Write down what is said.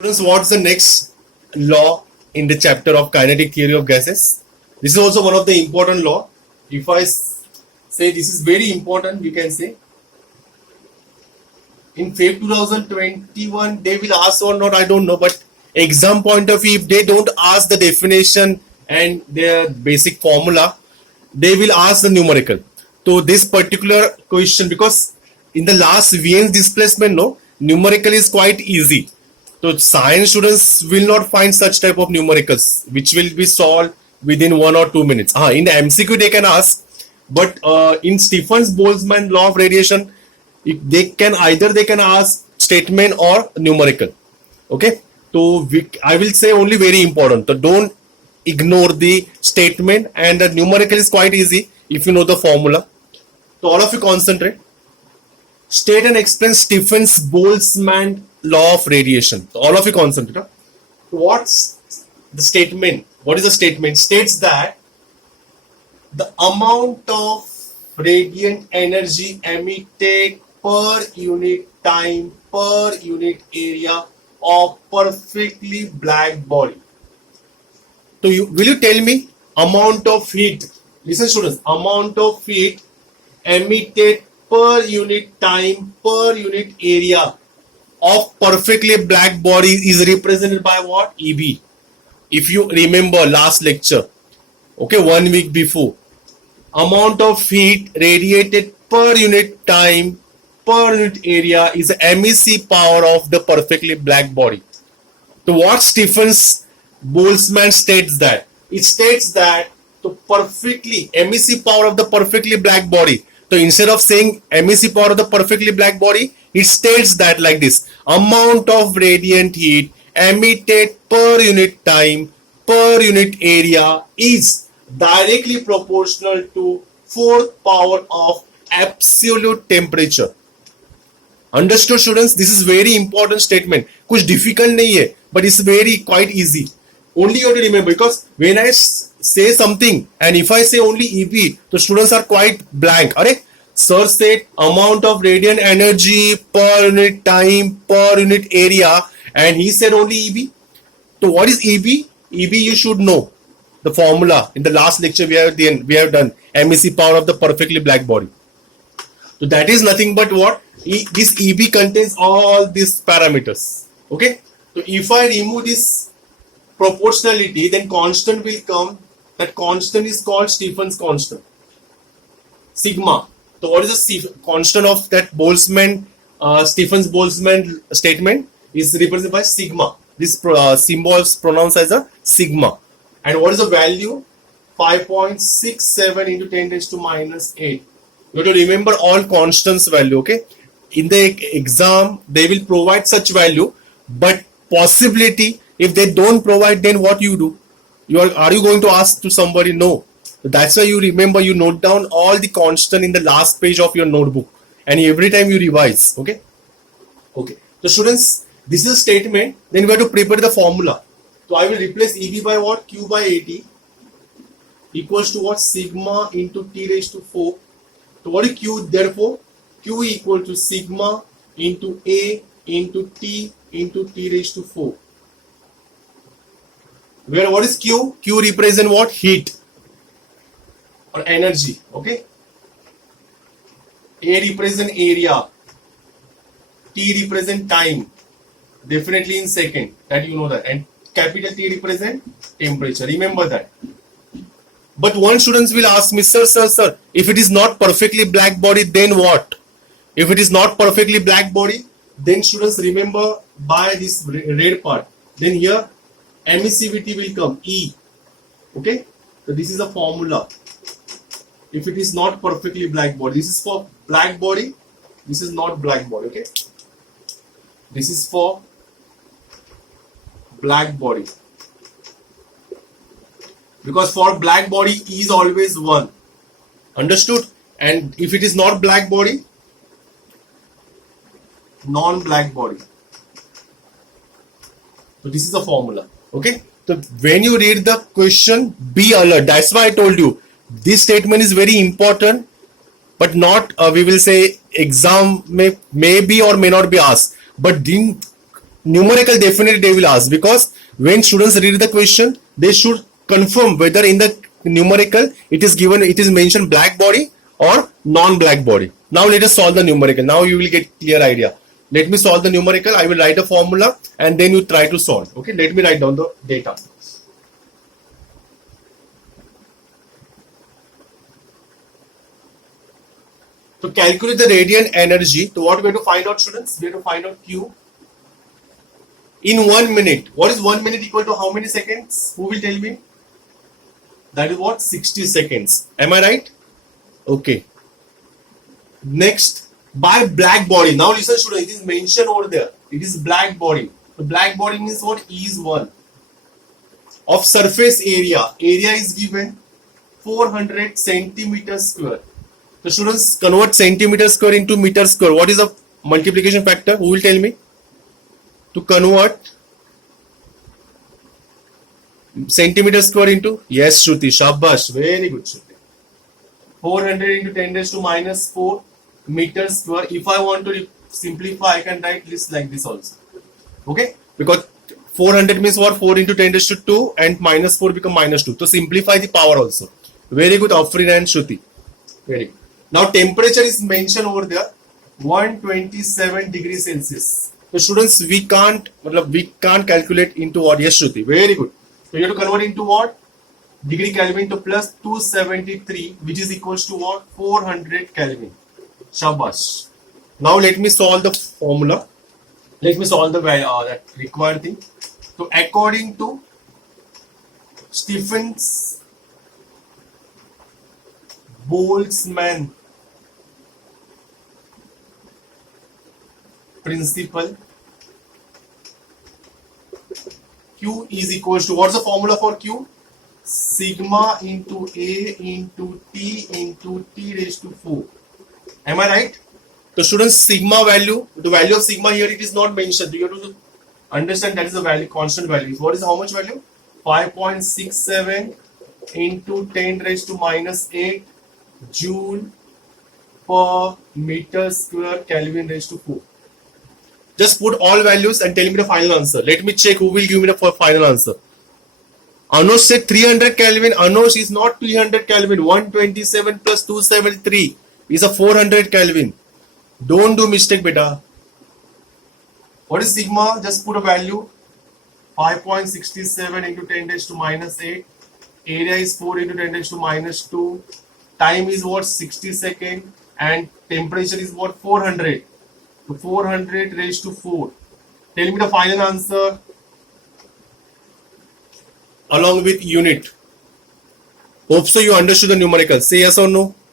Students, what's the next law in the chapter of kinetic theory of gases? This is also one of the important law. If I say this is very important, we can say in Feb 2021 they will ask or not, I don't know, but exam point of view, if they don't ask the definition and their basic formula, they will ask the numerical. So this particular question, because in the last VN displacement, no, numerical is quite easy. So science students will not find such type of numericals which will be solved within 1 or 2 minutes. In the MCQ they can ask, but in Stephens-Boltzmann law of radiation, they can ask statement or numerical. Okay, so I will say only very important. So don't ignore the statement, and the numerical is quite easy if you know the formula. So all of you concentrate. State and explain Stephens-Boltzmann law of radiation. So all of you concentrate. What's the statement? What is the statement? States that the amount of radiant energy emitted per unit time per unit area of perfectly black body. So will you tell me amount of heat? Listen students, amount of heat emitted per unit time per unit area of perfectly black body is represented by what? EB. If you remember last lecture, okay, 1 week before, amount of heat radiated per unit time per unit area is the MEC power of the perfectly black body. So what Stephens-Boltzmann states that? It states that the perfectly MEC power of the perfectly black body. So instead of saying MEC power of the perfectly black body, it states that like this: amount of radiant heat emitted per unit time per unit area is directly proportional to fourth power of absolute temperature. Understood students? This is very important statement. कुछ difficult नहीं है, but it's very quite easy. Only you have to remember, because when I say something and if I say only EP, the students are quite blank. Arey, sir said amount of radiant energy per unit time per unit area, and he said only EB. So what is EB? EB you should know the formula. In the last lecture we have done MEC power of the perfectly black body. So that is nothing but what? This EB contains all these parameters. Okay. So if I remove this proportionality, then constant will come. That constant is called Stephens constant, sigma. So what is the constant of that Stephens-Boltzmann statement? Is represented by sigma. This symbol is pronounced as a sigma. And what is the value? 5.67 into 10 raised to minus 8. You have to remember all constants value. Okay. In the exam, they will provide such value, but possibility, if they don't provide, then what you do? Are you going to ask to somebody? No. That's why you remember, you note down all the constant in the last page of your notebook, and every time you revise. Okay. Okay. So students, this is a statement. Then we have to prepare the formula. So I will replace EB by what? Q by AT equals to what? Sigma into T raised to 4. So what is Q? Therefore, Q equal to sigma into A into T raised to 4. Where what is Q? Q represent what? Heat or energy. Okay. A represent area. T represent time. Definitely in second. That you know that. And capital T represent temperature. Remember that. But one students will ask me, sir, if it is not perfectly black body, then what? If it is not perfectly black body, then students remember by this red part. Then here emissivity will come, E. Okay. So this is the formula. If it is not perfectly black body, this is for black body. This is not black body. Okay. This is for black body. Because for black body, E is always 1. Understood? And if it is not black body, non-black body. So this is the formula. Okay. So when you read the question, be alert. That's why I told you this statement is very important, but not we will say exam may be or may not be asked. But numerical definitely they will ask, because when students read the question, they should confirm whether in the numerical it is given, it is mentioned black body or non-black body. Now let us solve the numerical. Now you will get clear idea. Let me solve the numerical. I will write a formula and then you try to solve. Okay, let me write down the data. To calculate the radiant energy, so what we have to find out, students? We have to find out Q in 1 minute. What is 1 minute equal to how many seconds? Who will tell me? That is what? 60 seconds. Am I right? Okay. Next, by black body. Now listen, students, it is mentioned over there. It is black body. The black body means what? E is 1. Of surface area. Area is given 400 centimeters square. The students convert centimeter square into meter square. What is the multiplication factor? Who will tell me? To convert centimeter square into, yes, Shruti, shabash, very good, Shruti. 400 into 10 raised to minus 4 meters square. If I want to simplify, I can write this like this also. Okay, because 400 means what? 4 into 10 raised to 2 and minus 4 become minus 2. So simplify the power also. Very good, Afrin and Shruti. Very good. Now temperature is mentioned over there, 127 degrees Celsius. So students, we can't calculate into what? Yes, Shruti. Very good. So you have to convert into what? Degree Kelvin to plus 273, which is equals to what? 400 Kelvin. Shabash. Now let me solve the formula. Let me solve the that required thing. So according to Stephen's Boltzmann principle, Q is equals to, what's the formula for Q? Sigma into A into T raised to 4. Am I right? So students, sigma value, the value of sigma here, it is not mentioned. You have to understand that is a value, constant value. What is how much value? 5.67 into 10 raised to minus 8 joule per meter square Kelvin raised to 4. Just put all values and tell me the final answer. Let me check who will give me the final answer. Anush said 300 Kelvin. Anush is not 300 Kelvin. 127 plus 273 is a 400 Kelvin. Don't do mistake, beta. What is sigma? Just put a value. 5.67 into 10 raised to minus 8. Area is 4 into 10 raised to minus 2. Time is what? 60 seconds. And temperature is what? 400. So 400 raised to 4. Tell me the final answer along with unit. Hope so you understood the numerical. Say yes or no.